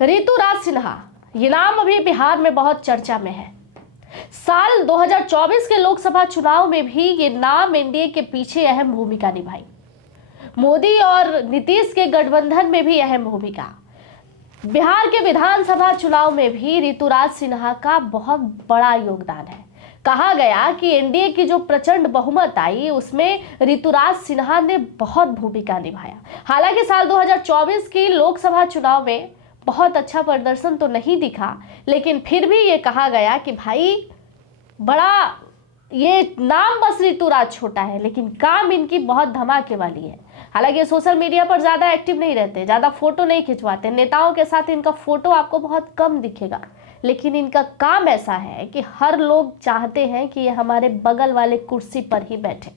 ऋतुराज सिन्हा, ये नाम अभी बिहार में बहुत चर्चा में है। साल 2024 के लोकसभा चुनाव में भी ये नाम एनडीए के पीछे अहम भूमिका निभाई। मोदी और नीतीश के गठबंधन में भी अहम भूमिका। बिहार के विधानसभा चुनाव में भी ऋतुराज सिन्हा का बहुत बड़ा योगदान है। कहा गया कि एनडीए की जो प्रचंड बहुमत आई उसमें ऋतुराज सिन्हा ने बहुत भूमिका निभाया। हालांकि साल 2024 की लोकसभा चुनाव में बहुत अच्छा प्रदर्शन तो नहीं दिखा, लेकिन फिर भी ये कहा गया कि भाई बड़ा ये नाम बस ऋतुराज छोटा है, लेकिन काम इनकी बहुत धमाके वाली है। हालांकि सोशल मीडिया पर ज़्यादा एक्टिव नहीं रहते, ज़्यादा फोटो नहीं खिंचवाते, नेताओं के साथ इनका फोटो आपको बहुत कम दिखेगा, लेकिन इनका काम ऐसा है कि हर लोग चाहते हैं कि ये हमारे बगल वाले कुर्सी पर ही बैठे।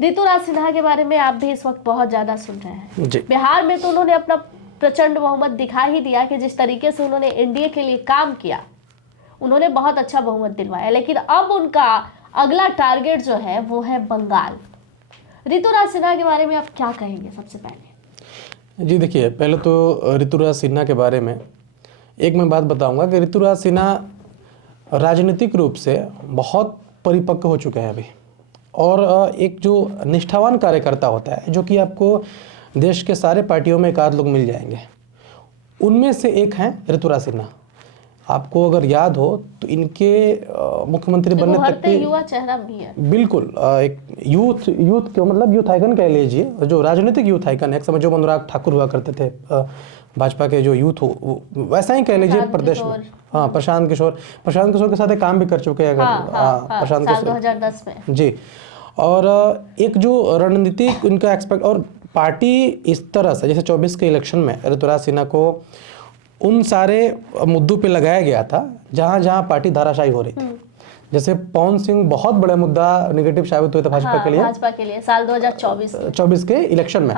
ऋतुराज सिन्हा के बारे में आप भी इस वक्त बहुत ज़्यादा सुन रहे हैं। बिहार में तो उन्होंने अपना प्रचंड बहुमत दिखा ही दिया कि जिस तरीके से उन्होंने एनडीए के लिए काम किया, उन्होंने बहुत अच्छा बहुमत दिलवाया। लेकिन अब उनका अगला टारगेट जो है वो है बंगाल। ऋतुराज सिन्हा के बारे में आप क्या कहेंगे सबसे पहले? जी देखिए, पहले तो ऋतुराज सिन्हा के बारे में एक मैं बात बताऊंगा कि ऋतुराज सिन्हा राजनीतिक रूप से बहुत परिपक्व हो चुके हैं अभी, और एक जो निष्ठावान कार्यकर्ता होता है, जो कि आपको देश के सारे पार्टियों में एक आध लोग मिल जाएंगे, उनमें से एक हैं ऋतुराज सिन्हा। आपको अगर याद हो तो इनके मुख्यमंत्री बनने तक के युवा चेहरा भी है। बिल्कुल, एक यूथ के मतलब यूथ आइकन कह लीजिए, जो राजनीतिक यूथ आइकन है। एक समय जो अनुराग ठाकुर हुआ करते थे भाजपा के जो यूथ हो, वैसा ही कह लीजिए प्रदेश में। हाँ, प्रशांत किशोर के साथ एक काम भी कर चुके हैं। प्रशांत किशोर 2010 में जी। और एक जो रणनीतिक उनका एक्सपेक्ट, और पार्टी इस तरह से जैसे 24 के इलेक्शन में ऋतुराज सिन्हा को उन सारे मुद्दों पे लगाया गया था जहां जहां पार्टी धाराशायी हो रही थी। जैसे पवन सिंह बहुत बड़े मुद्दा नेगेटिव साबित हुए थे भाजपा के लिए साल 2024 के इलेक्शन में।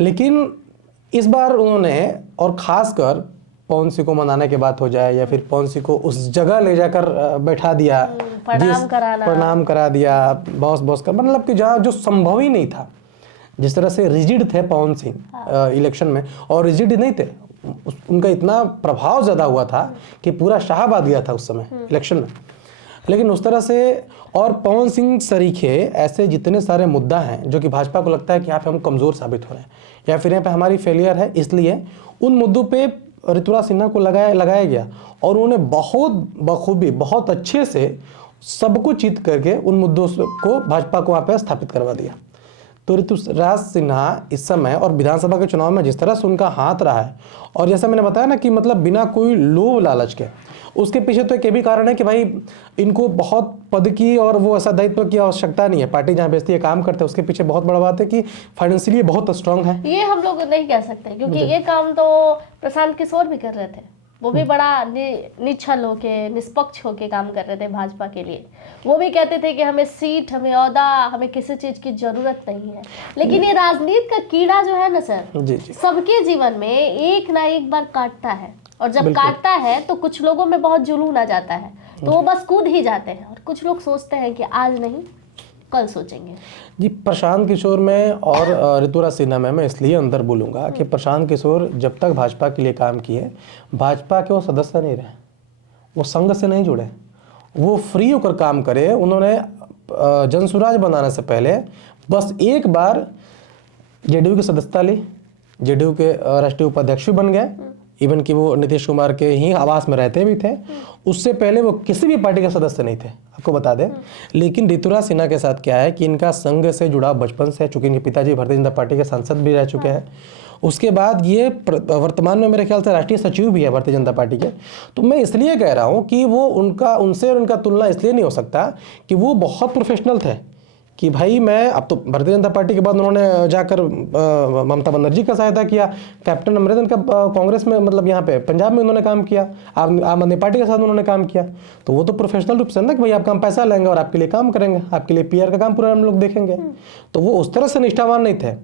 लेकिन इस बार उन्होंने, और खासकर पवन सिंह को मनाने की बात हो जाए या फिर पवन सिंह को उस जगह ले जाकर बैठा दिया, प्रणाम करा दिया, बॉस का, मतलब कि जहाँ जो संभव ही नहीं था। जिस तरह से रिजिड थे पवन सिंह इलेक्शन में, और रिजिड नहीं थे, उनका इतना प्रभाव ज़्यादा हुआ था कि पूरा शाहबाद गया था उस समय इलेक्शन में। लेकिन उस तरह से, और पवन सिंह सरीखे ऐसे जितने सारे मुद्दा हैं जो कि भाजपा को लगता है कि यहाँ पे हम कमज़ोर साबित हो रहे हैं या फिर यहाँ पे हमारी फेलियर है, इसलिए उन मुद्दों पे ऋतुराज सिन्हा को लगाया गया, और उन्होंने बहुत बखूबी, बहुत अच्छे से सबको चित करके उन मुद्दों को भाजपा को वहाँ पे स्थापित करवा दिया। तो ऋतुराज सिन्हा इस समय और विधानसभा के चुनाव में जिस तरह से उनका हाथ रहा है, और जैसा मैंने बताया ना कि मतलब बिना कोई लोभ लालच के, उसके पीछे तो एक ये भी कारण है कि भाई इनको बहुत पद की और वो ऐसा दायित्व की आवश्यकता नहीं है। पार्टी जहाँ बेचती है काम करते हैं, उसके पीछे बहुत बड़ा बात है कि फाइनेंशियली बहुत स्ट्रांग है। ये हम लोग नहीं कह सकते, क्योंकि ये काम तो प्रशांत किशोर भी कर रहे थे। वो भी बड़ा निश्चल होके, निष्पक्ष होके काम कर रहे थे भाजपा के लिए। वो भी कहते थे कि हमें सीट, हमें औहदा, हमें किसी चीज की जरूरत नहीं है। लेकिन ये राजनीति का कीड़ा जो है ना सर, सबके जीवन में एक ना एक बार काटता है, और जब काटता है तो कुछ लोगों में बहुत जुनून आ जाता है, तो वो बस कूद ही जाते हैं, और कुछ लोग सोचते हैं कि आज नहीं कल सोचेंगे। जी, प्रशांत किशोर में और ऋतुराज सिन्हा में मैं इसलिए अंदर बोलूँगा कि प्रशांत किशोर जब तक भाजपा के लिए काम किए, भाजपा के वो सदस्य नहीं रहे, वो संघ से नहीं जुड़े, वो फ्री होकर काम करे। उन्होंने जनसुराज बनाने से पहले बस एक बार जेडीयू की सदस्यता ली, जेडीयू के राष्ट्रीय उपाध्यक्ष भी बन गए, इवन कि वो नीतीश कुमार के ही आवास में रहते भी थे। उससे पहले वो किसी भी पार्टी के सदस्य नहीं थे, आपको बता दें। लेकिन ऋतुराज सिन्हा के साथ क्या है कि इनका संघ से जुड़ाव बचपन से, चूंकि इनके पिताजी भारतीय जनता पार्टी के सांसद भी रह चुके हैं। उसके बाद ये वर्तमान में मेरे ख्याल से राष्ट्रीय सचिव भी है भारतीय जनता पार्टी के। तो मैं इसलिए कह रहा हूँ कि वो उनका तुलना इसलिए नहीं हो सकता कि वो बहुत प्रोफेशनल थे कि भाई मैं, अब तो भारतीय जनता पार्टी के बाद उन्होंने जाकर ममता बनर्जी का सहायता किया, कैप्टन अमरिंदर का कांग्रेस में, मतलब यहाँ पे पंजाब में उन्होंने काम किया, आम आदमी पार्टी के साथ उन्होंने काम किया। तो वो तो प्रोफेशनल रूप से ना कि भाई आपका हम पैसा लेंगे और आपके लिए काम करेंगे, आपके लिए पीआर का काम पूरा हम लोग देखेंगे। तो वो उस तरह से निष्ठावान नहीं थे।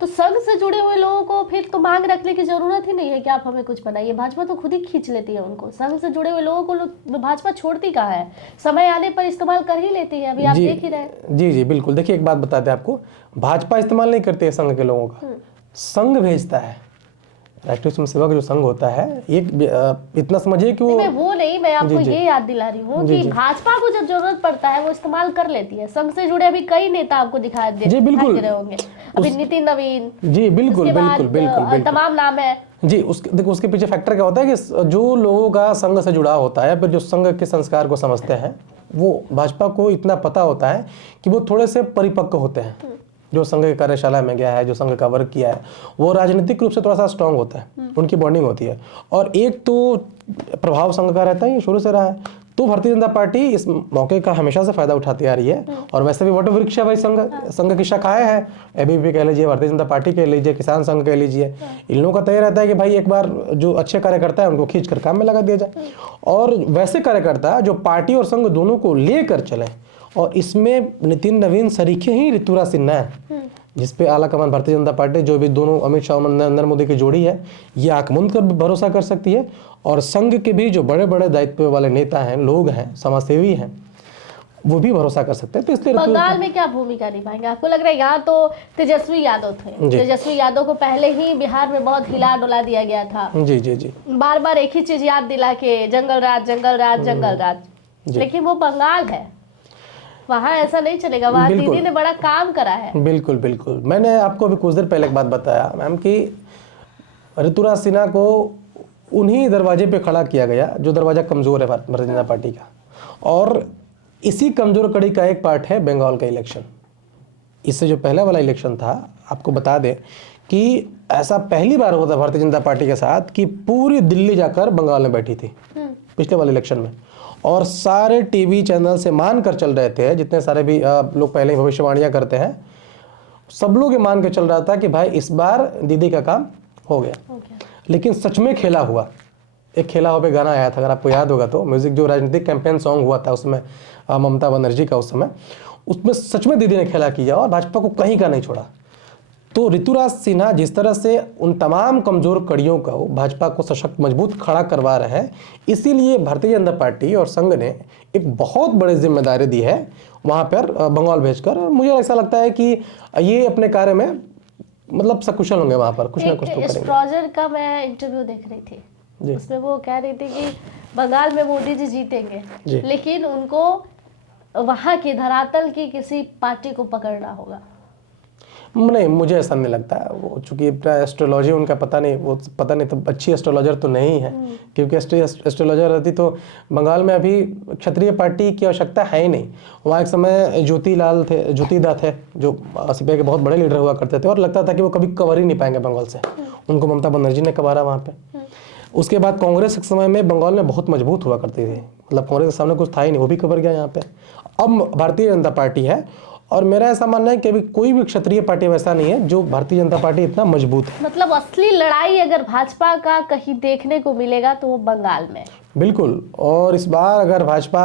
तो संघ से जुड़े हुए लोगों को फिर तो मांग रखने की जरूरत ही नहीं है कि आप हमें कुछ बनाइए। भाजपा तो खुद ही खींच लेती है उनको। संघ से जुड़े हुए लोगों को भाजपा छोड़ती कहाँ है, समय आने पर इस्तेमाल कर ही लेती है। अभी आप देख ही रहे। जी बिल्कुल। देखिए, एक बात बताते हैं आपको, भाजपा इस्तेमाल नहीं करती है संघ के लोगों का, संघ भेजता है। राष्ट्रीय स्वयंसेवक जो संघ होता है, एक इतना समझिए कि वो मैं वो नहीं, मैं आपको जी। ये याद दिला रही हूँ कि भाजपा को जब जरूरत पड़ता है वो इस्तेमाल कर लेती है। संघ से जुड़े अभी कई नेता आपको दिखाई जी, बिल्कुल। दे रहे होंगे, अभी नितिन नवीन, जी बिल्कुल उसके बाद बिल्कुल बिल्कुल बिल्कुल तमाम नाम है। जी। देखो उसके पीछे फैक्टर क्या होता है कि जो लोगों का संघ से जुड़ा होता है, फिर जो संघ के संस्कार को समझते हैं, वो भाजपा को इतना पता होता है कि वो थोड़े से परिपक्व होते हैं। जो संघ की कार्यशाला में गया है, जो संघ का वर्क किया है, वो राजनीतिक रूप से थोड़ा सा स्ट्रांग होता है, उनकी बॉन्डिंग होती है। और एक तो प्रभाव संघ का रहता है, ये शुरू से रहा है। तो भारतीय जनता पार्टी इस मौके का हमेशा से फायदा उठाती आ रही है। और वैसे भी वट वृक्ष है भाई, संघ की शाखाएं हैं, एबीवीपी कह लीजिए, भारतीय जनता पार्टी कह लीजिए, किसान संघ कह लीजिए। इन लोगों का तय रहता है कि भाई एक बार जो अच्छे कार्यकर्ता है उनको खींच कर काम में लगा दिया जाए, और वैसे कार्यकर्ता जो पार्टी और संघ दोनों को लेकर चले। और इसमें नितिन नवीन सरीखे ही ऋतुराज सिन्हा है, जिसपे आला कमान भारतीय जनता पार्टी, जो भी दोनों अमित शाह और नरेंद्र मोदी की जोड़ी है, ये आंख मूंद कर भी भरोसा कर सकती है। और संघ के भी जो बड़े बड़े दायित्व वाले नेता हैं, लोग हैं, समाजसेवी हैं, वो भी भरोसा कर सकते हैं। तो इसलिए बंगाल में क्या भूमिका निभाएंगे आपको लग रहा है? यहाँ तो तेजस्वी यादव थे, तेजस्वी यादव को पहले ही बिहार में बहुत हिला डुला दिया गया था। जी जी जी, बार बार एक ही चीज याद दिला के, जंगल राज जंगल राज जंगल राज। लेकिन वो बंगाल है, वहाँ ऐसा नहीं चलेगा। वहाँ दीदी ने बड़ा काम करा है। बिल्कुल बिल्कुल। मैंने आपको अभी कुछ देर पहले एक बात बताया मैम कि ऋतुराज सिन्हा को उन्हीं दरवाजे पे खड़ा किया गया जो दरवाजा कमजोर है भारतीय जनता पार्टी का। और इसी कमजोर कड़ी का एक पार्ट है बंगाल का इलेक्शन। इससे जो पहला वाला इलेक्शन था, आपको बता दें कि ऐसा पहली बार हुआ था भारतीय जनता पार्टी के साथ कि पूरी दिल्ली जाकर बंगाल में बैठी थी पिछले वाले इलेक्शन में। और सारे टीवी चैनल से मान कर चल रहे थे, जितने सारे भी लोग पहले ही भविष्यवाणियां करते हैं, सब लोग ये मान के चल रहा था कि भाई इस बार दीदी का काम हो गया। लेकिन सच में खेला हुआ। एक खेला हुआ पे गाना आया था, अगर आपको याद होगा तो, म्यूजिक जो राजनीतिक कैंपेन सॉन्ग हुआ था उसमें ममता बनर्जी का उस समय, उसमें सच में दीदी ने खेला किया और भाजपा को कहीं का नहीं छोड़ा। तो ऋतुराज सिन्हा जिस तरह से उन तमाम कमजोर कड़ियों का भाजपा को सशक्त मजबूत खड़ा करवा रहे हैं, इसीलिए भारतीय जनता पार्टी और संघ ने एक बहुत बड़ी जिम्मेदारी दी है वहाँ पर बंगाल भेजकर। और मुझे ऐसा लगता है कि ये अपने कार्य में मतलब सकुशल होंगे वहाँ पर, कुछ ना कुछ तो करेंगे। एस्ट्रोलजर का मैं इंटरव्यू देख रही थी, उसमें वो कह रही थी कि बंगाल में मोदी जी जीतेंगे, लेकिन उनको वहाँ की धरातल की किसी पार्टी को पकड़ना होगा। नहीं, मुझे ऐसा नहीं लगता है। वो चूंकि एस्ट्रोलॉजी उनका पता नहीं, वो पता नहीं तो अच्छी एस्ट्रोलॉजर तो नहीं है, क्योंकि एस्ट्रोलॉजर रहती तो बंगाल में अभी क्षत्रिय पार्टी की आवश्यकता है ही नहीं। वहाँ एक समय ज्योतिदा थे जो सीपीआई के बहुत बड़े लीडर हुआ करते थे, और लगता था कि वो कभी कवर ही नहीं पाएंगे बंगाल से। उनको ममता बनर्जी ने कबारा वहाँ पे। उसके बाद कांग्रेस के समय में बंगाल में बहुत मजबूत हुआ करती थी, मतलब कांग्रेस के सामने कुछ था ही नहीं, वो भी कबर गया यहाँ पे। अब भारतीय जनता पार्टी है, और मेरा ऐसा मानना है कि अभी कोई भी क्षत्रिय पार्टी वैसा नहीं है जो भारतीय जनता पार्टी इतना मजबूत है। मतलब असली लड़ाई अगर भाजपा का कहीं देखने को मिलेगा तो वो बंगाल में। बिल्कुल। और इस बार अगर भाजपा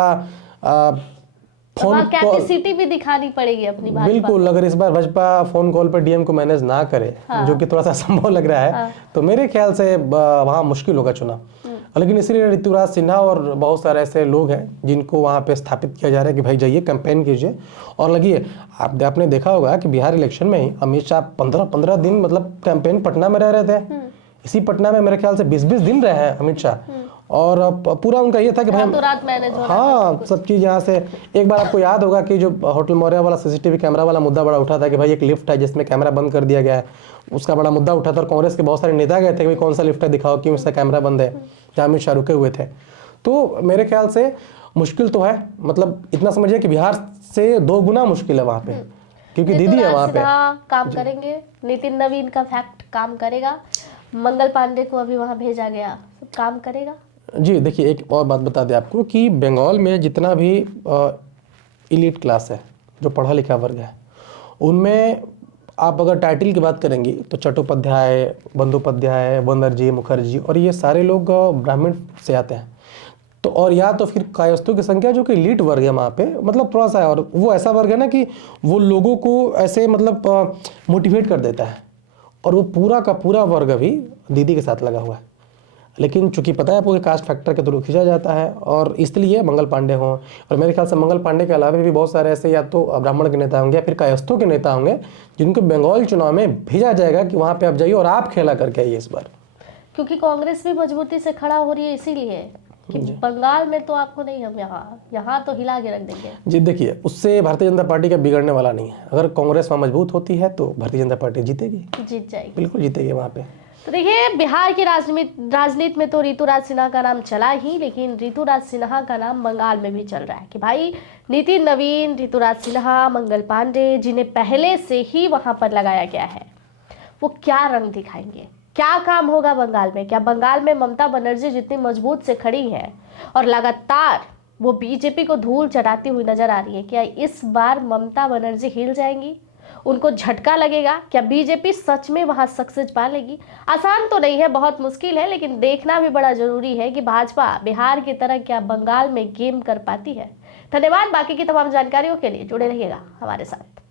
फोन कैपेसिटी भी दिखानी पड़ेगी अपनी भाजपा। बिल्कुल, अगर इस बार भाजपा फोन कॉल पर डीएम को मैनेज ना करे, जो कि थोड़ा सा संभव लग रहा है, तो मेरे ख्याल से वहाँ मुश्किल होगा चुनाव। लेकिन इसीलिए ऋतुराज सिन्हा और बहुत सारे ऐसे लोग हैं जिनको वहाँ पे स्थापित किया जा रहा है कि भाई जाइए कैंपेन कीजिए और लगिए। आपने देखा होगा कि बिहार इलेक्शन में ही अमित शाह 15-15 दिन मतलब कैंपेन पटना में रह रहे थे। इसी पटना में मेरे ख्याल से 20-20 दिन रहे हैं अमित शाह, और पूरा उनका ये था कि भाई रात मैनेज हो हाँ सब चीज़ यहाँ से। एक बार आपको याद होगा कि जो होटल मौर्य वाला सीसीटीवी कैमरा वाला मुद्दा बड़ा उठा था कि भाई एक लिफ्ट है जिसमें कैमरा बंद कर दिया गया है, उसका बड़ा मुद्दा उठा था। और कांग्रेस के बहुत सारे नेता गए थे कि भाई कौन सा लिफ्ट है दिखाओ, क्यों उसका कैमरा बंद है, जहाँ अमित शाह रुके हुए थे। तो मेरे ख्याल से मुश्किल तो है, मतलब इतना समझिए कि बिहार से 2 गुना मुश्किल है वहाँ पे, क्योंकि दीदी है वहाँ पे। काम करेंगे, नितिन नवीन का फैक्ट काम करेगा, मंगल पांडे को अभी वहाँ भेजा गया, सब काम करेगा। जी देखिए, एक और बात बता दें आपको कि बंगाल में जितना भी इलीट क्लास है, जो पढ़ा लिखा वर्ग है, उनमें आप अगर टाइटल की बात करेंगी तो चट्टोपाध्याय, बंदोपाध्याय, बनर्जी, मुखर्जी, और ये सारे लोग ब्राह्मण से आते हैं। तो और या तो फिर कायस्थों की संख्या जो कि इलीट वर्ग है वहाँ पे, मतलब थोड़ा सा है, और वो ऐसा वर्ग है ना कि वो लोगों को ऐसे मतलब मोटिवेट कर देता है, और वो पूरा का पूरा वर्ग अभी दीदी के साथ लगा हुआ है। लेकिन चूंकि पता है आपको कि कास्ट फैक्टर के थ्रू खींचा जाता है, और इसलिए मंगल पांडे हों, और मेरे ख्याल से मंगल पांडे के अलावा भी बहुत सारे ऐसे या तो ब्राह्मण के नेता होंगे या फिर कायस्थों के नेता होंगे जिनको बंगाल चुनाव में भेजा जाएगा कि वहाँ पे आप जाइए और आप खेला करके आइए इस बार। क्योंकि कांग्रेस भी मजबूती से खड़ा हो रही है इसीलिए कि बंगाल में तो आपको नहीं, हम यहाँ तो हिला के रख देंगे। जी देखिए, उससे भारतीय जनता पार्टी का बिगड़ने वाला नहीं है। अगर कांग्रेस वहाँ मजबूत होती है तो भारतीय जनता पार्टी जीतेगी, जीत जाएगी, बिल्कुल जीतेगी वहाँ पे। तो देखिए बिहार की राजनीति में तो ऋतुराज सिन्हा का नाम चला ही, लेकिन ऋतुराज सिन्हा का नाम बंगाल में भी चल रहा है कि भाई नितिन नवीन, ऋतुराज सिन्हा, मंगल पांडे, जिन्हें पहले से ही वहां पर लगाया गया है, वो क्या रंग दिखाएंगे, क्या काम होगा बंगाल में। क्या बंगाल में ममता बनर्जी जितनी मजबूत से खड़ी है और लगातार वो बीजेपी को धूल चढ़ाती हुई नजर आ रही है, क्या इस बार ममता बनर्जी हिल जाएंगी, उनको झटका लगेगा, क्या बीजेपी सच में वहां सक्सेस पा लेगी। आसान तो नहीं है, बहुत मुश्किल है, लेकिन देखना भी बड़ा जरूरी है कि भाजपा बिहार की तरह क्या बंगाल में गेम कर पाती है। धन्यवाद। बाकी की तमाम जानकारियों के लिए जुड़े रहिएगा हमारे साथ।